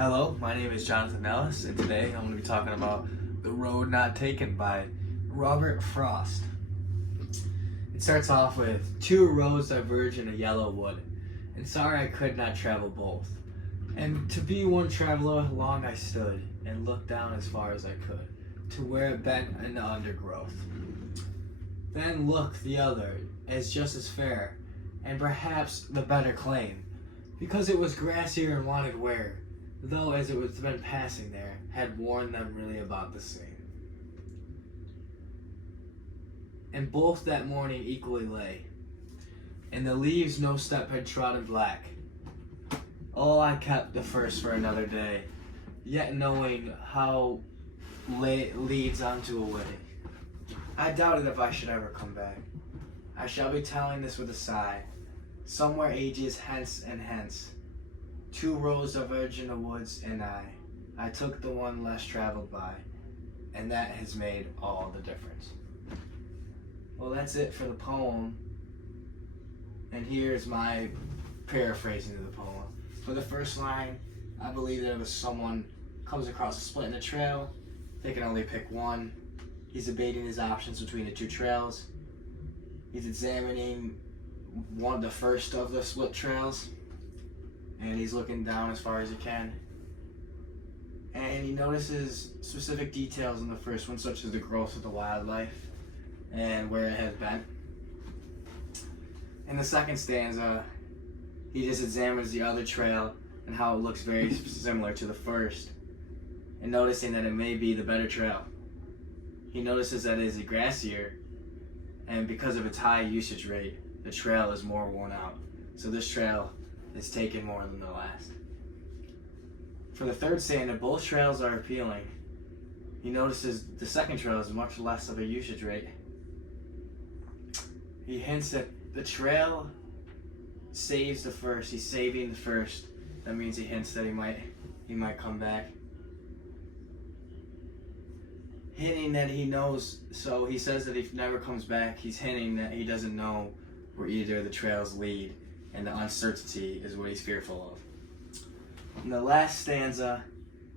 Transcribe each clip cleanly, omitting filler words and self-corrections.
Hello, my name is Jonathan Ellis, and today I'm going to be talking about The Road Not Taken by Robert Frost. It starts off with, two roads diverge in a yellow wood, and sorry I could not travel both. And to be one traveler, long I stood, and looked down as far as I could, to where it bent in the undergrowth. Then looked the other, as just as fair, and perhaps the better claim, because it was grassier and wanted wear, though as it was been passing there, had worn them really about the same. And both that morning equally lay, and the leaves no step had trodden black. Oh, I kept the first for another day, yet knowing how leads onto a wedding. I doubted if I should ever come back. I shall be telling this with a sigh, somewhere ages hence and hence. Two roads diverge in the woods, and I took the one less traveled by, and that has made all the difference. Well, that's it for the poem, and here's my paraphrasing of the poem. For the first line, I believe that if someone comes across a split in the trail, they can only pick one. He's debating his options between the two trails. He's examining the first of the split trails, and he's looking down as far as he can. And he notices specific details in the first one, such as the growth of the wildlife and where it has been. In the second stanza, he just examines the other trail and how it looks very similar to the first, and noticing that it may be the better trail. He notices that it is grassier, and because of its high usage rate, the trail is more worn out. So this trail is taken more than the last. For the third stanza, both trails are appealing. He notices the second trail is much less of a usage rate. He hints that the trail saves the first. He's saving the first. That means he hints that he might come back. Hinting that he knows, so he says that if he never comes back, he's hinting that he doesn't know where either of the trails lead, and the uncertainty is what he's fearful of. In the last stanza,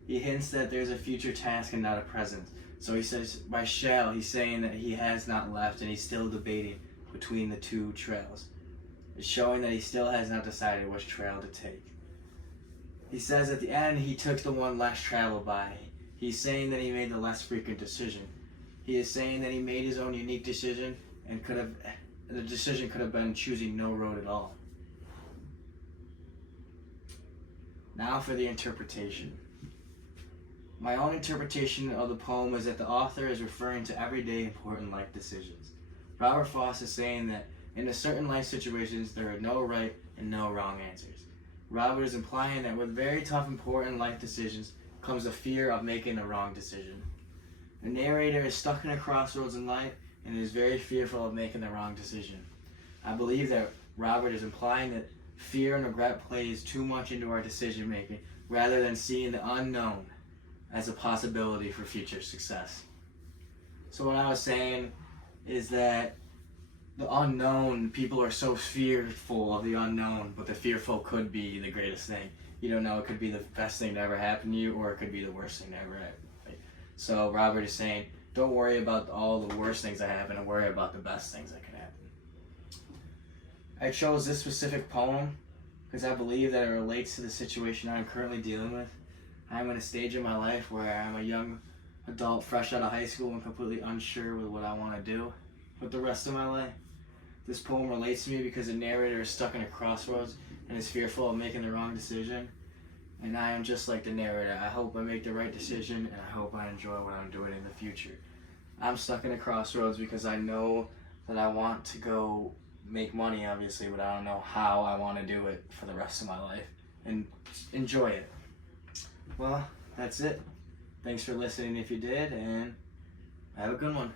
he hints that there's a future task and not a present. So he says, by shall, he's saying that he has not left and he's still debating between the two trails. It's showing that he still has not decided which trail to take. He says at the end he took the one less traveled by. He's saying that he made the less frequent decision. He is saying that he made his own unique decision, and the decision could have been choosing no road at all. Now for the interpretation. My own interpretation of the poem is that the author is referring to everyday important life decisions. Robert Frost is saying that in a certain life situations there are no right and no wrong answers. Robert is implying that with very tough important life decisions comes the fear of making the wrong decision. The narrator is stuck in a crossroads in life and is very fearful of making the wrong decision. I believe that Robert is implying that fear and regret plays too much into our decision making rather than seeing the unknown as a possibility for future success. So what I was saying is that the unknown, people are so fearful of the unknown, but the fearful could be the greatest thing. You don't know, it could be the best thing to ever happen to you, or it could be the worst thing to ever happen. So Robert is saying, don't worry about all the worst things that happen, and worry about the best things that can happen. I chose this specific poem because I believe that it relates to the situation I'm currently dealing with. I'm in a stage in my life where I'm a young adult fresh out of high school and completely unsure with what I want to do with the rest of my life. This poem relates to me because the narrator is stuck in a crossroads and is fearful of making the wrong decision. And I am just like the narrator. I hope I make the right decision, and I hope I enjoy what I'm doing in the future. I'm stuck in a crossroads because I know that I want to go make money, obviously, but I don't know how I want to do it for the rest of my life and enjoy it. Well, that's it. Thanks for listening if you did, and have a good one.